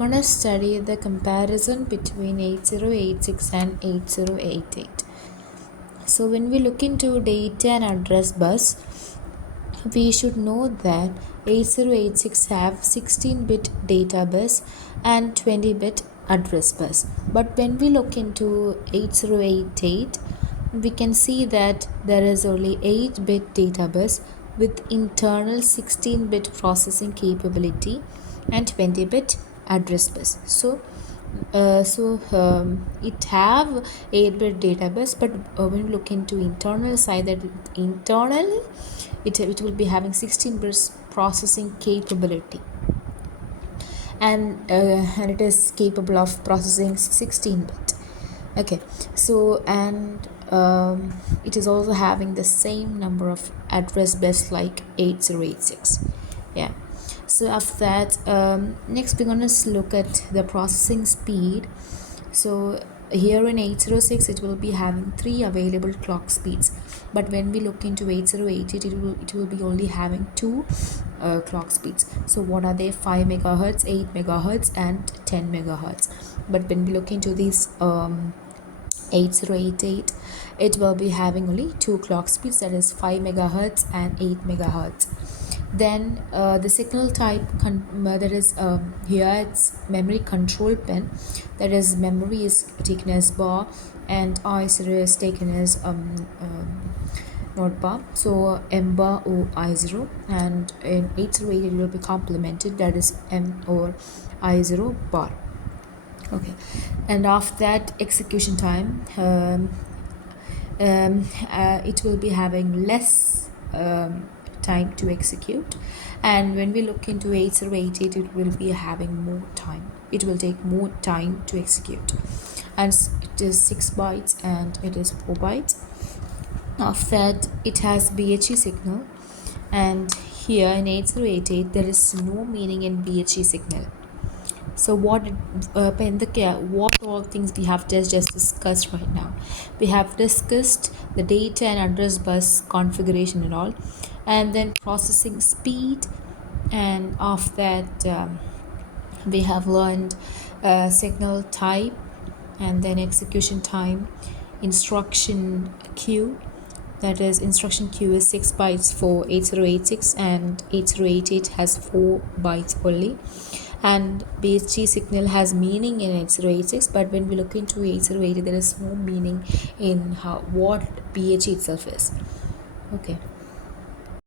going to study the comparison between 8086 and 8088. So when we look into data and address bus, we should know that 8086 have 16-bit data bus and 20-bit address bus. But when we look into 8088, we can see that there is only 8-bit data bus with internal 16-bit processing capability and 20-bit address bus. So it have 8-bit database, but when we look into internal side, that internal it will be having 16-bit processing capability, and it is capable of processing 16-bit. Okay, so and it is also having the same number of address bus like 8086. Yeah, so after that, next we're going to look at the processing speed. So here in 806 it will be having 3 available clock speeds, but when we look into 8088 it will be only having 2 clock speeds. So what are they? 5 megahertz, 8 megahertz and 10 megahertz. But when we look into these 8088, it will be having only 2 clock speeds, that is 5 megahertz and 8 megahertz. Then the signal type that is here it's memory control pin, that is memory is taken as bar and I0 is taken as not bar, so M bar or I0, and in 808 it will be complemented, that is M or I0 bar. Okay, and after that, execution time, it will be having less time to execute, and when we look into 8088 it will be having more time. It will take more time to execute, and it is 6 bytes and it is 4 bytes. After that, it has BHE signal, and here in 8088 there is no meaning in BHE signal. So what all things we have just discussed right now? We have discussed the data and address bus configuration and all, and then processing speed, and after that we have learned signal type, and then execution time, instruction queue, that is instruction queue is 6 bytes for 8086 and 8088 has 4 bytes only, and BHE signal has meaning in 8086, but when we look into 8088 there is no meaning in what BHE itself is. Okay,